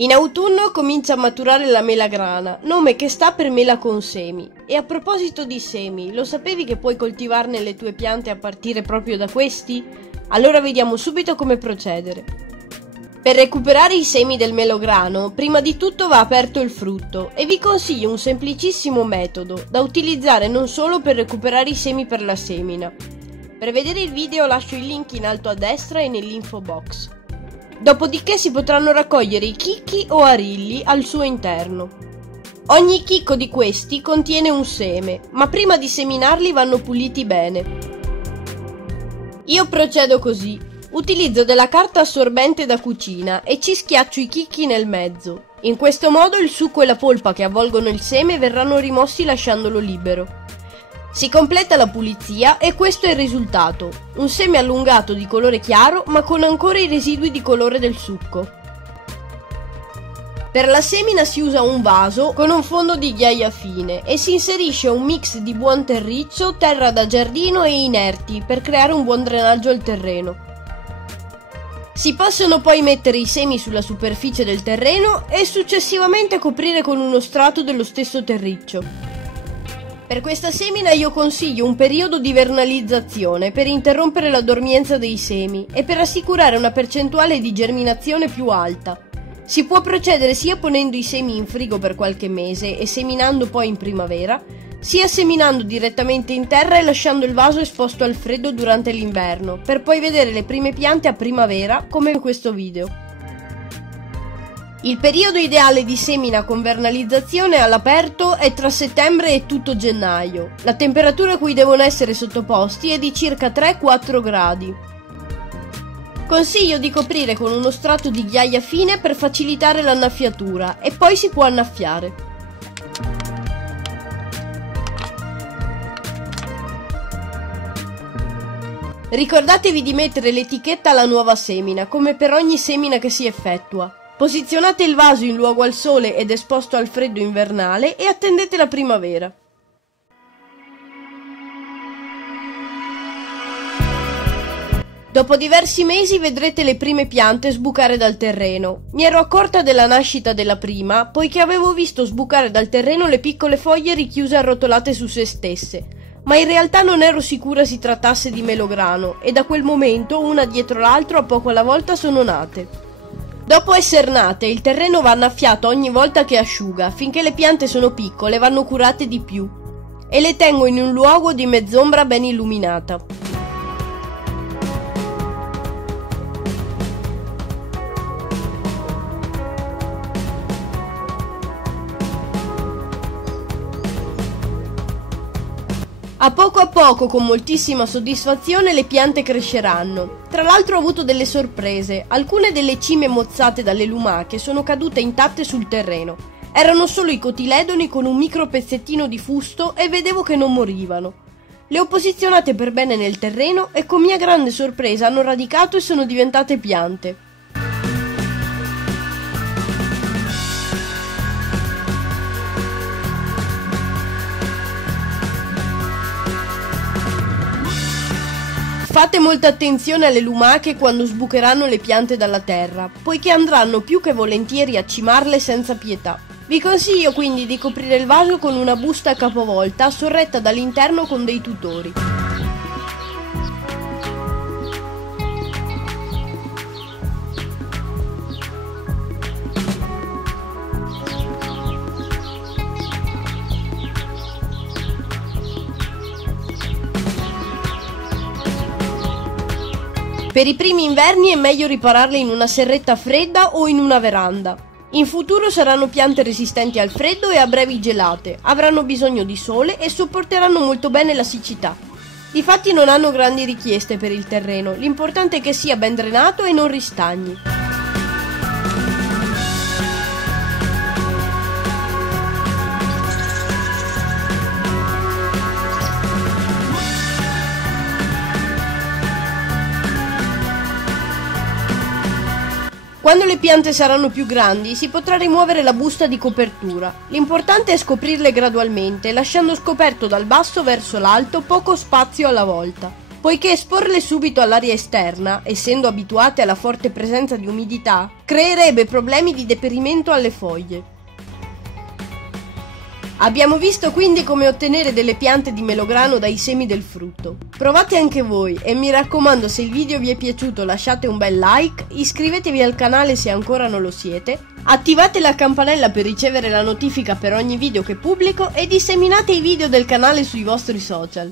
In autunno comincia a maturare la melagrana, nome che sta per mela con semi. E a proposito di semi, lo sapevi che puoi coltivarne le tue piante a partire proprio da questi? Allora vediamo subito come procedere. Per recuperare i semi del melograno, prima di tutto va aperto il frutto e vi consiglio un semplicissimo metodo da utilizzare non solo per recuperare i semi per la semina. Per vedere il video lascio il link in alto a destra e nell'info box. Dopodiché si potranno raccogliere i chicchi o arilli al suo interno. Ogni chicco di questi contiene un seme, ma prima di seminarli vanno puliti bene. Io procedo così: utilizzo della carta assorbente da cucina e ci schiaccio i chicchi nel mezzo. In questo modo il succo e la polpa che avvolgono il seme verranno rimossi lasciandolo libero. Si completa la pulizia e questo è il risultato: un seme allungato di colore chiaro ma con ancora i residui di colore del succo. Per la semina si usa un vaso con un fondo di ghiaia fine e si inserisce un mix di buon terriccio, terra da giardino e inerti per creare un buon drenaggio al terreno. Si possono poi mettere i semi sulla superficie del terreno e successivamente coprire con uno strato dello stesso terriccio. Per questa semina io consiglio un periodo di vernalizzazione per interrompere la dormienza dei semi e per assicurare una percentuale di germinazione più alta. Si può procedere sia ponendo i semi in frigo per qualche mese e seminando poi in primavera, sia seminando direttamente in terra e lasciando il vaso esposto al freddo durante l'inverno, per poi vedere le prime piante a primavera come in questo video. Il periodo ideale di semina con vernalizzazione all'aperto è tra settembre e tutto gennaio. La temperatura a cui devono essere sottoposti è di circa 3-4 gradi. Consiglio di coprire con uno strato di ghiaia fine per facilitare l'annaffiatura e poi si può annaffiare. Ricordatevi di mettere l'etichetta alla nuova semina, come per ogni semina che si effettua. Posizionate il vaso in luogo al sole ed esposto al freddo invernale e attendete la primavera. Dopo diversi mesi vedrete le prime piante sbucare dal terreno. Mi ero accorta della nascita della prima, poiché avevo visto sbucare dal terreno le piccole foglie richiuse arrotolate su se stesse, ma in realtà non ero sicura si trattasse di melograno e da quel momento, una dietro l'altro, a poco alla volta sono nate. Dopo essere nate, il terreno va annaffiato ogni volta che asciuga, finché le piante sono piccole vanno curate di più e le tengo in un luogo di mezz'ombra ben illuminata. A poco, con moltissima soddisfazione, le piante cresceranno. Tra l'altro ho avuto delle sorprese. Alcune delle cime mozzate dalle lumache sono cadute intatte sul terreno. Erano solo i cotiledoni con un micro pezzettino di fusto e vedevo che non morivano. Le ho posizionate per bene nel terreno e con mia grande sorpresa hanno radicato e sono diventate piante. Fate molta attenzione alle lumache quando sbucheranno le piante dalla terra, poiché andranno più che volentieri a cimarle senza pietà. Vi consiglio quindi di coprire il vaso con una busta capovolta sorretta dall'interno con dei tutori. Per i primi inverni è meglio ripararle in una serretta fredda o in una veranda. In futuro saranno piante resistenti al freddo e a brevi gelate, avranno bisogno di sole e sopporteranno molto bene la siccità. Difatti non hanno grandi richieste per il terreno, l'importante è che sia ben drenato e non ristagni. Quando le piante saranno più grandi si potrà rimuovere la busta di copertura. L'importante è scoprirle gradualmente, lasciando scoperto dal basso verso l'alto poco spazio alla volta. poiché esporle subito all'aria esterna, essendo abituate alla forte presenza di umidità, creerebbe problemi di deperimento alle foglie. Abbiamo visto quindi come ottenere delle piante di melograno dai semi del frutto. Provate anche voi e mi raccomando, se il video vi è piaciuto lasciate un bel like, iscrivetevi al canale se ancora non lo siete, attivate la campanella per ricevere la notifica per ogni video che pubblico e disseminate i video del canale sui vostri social.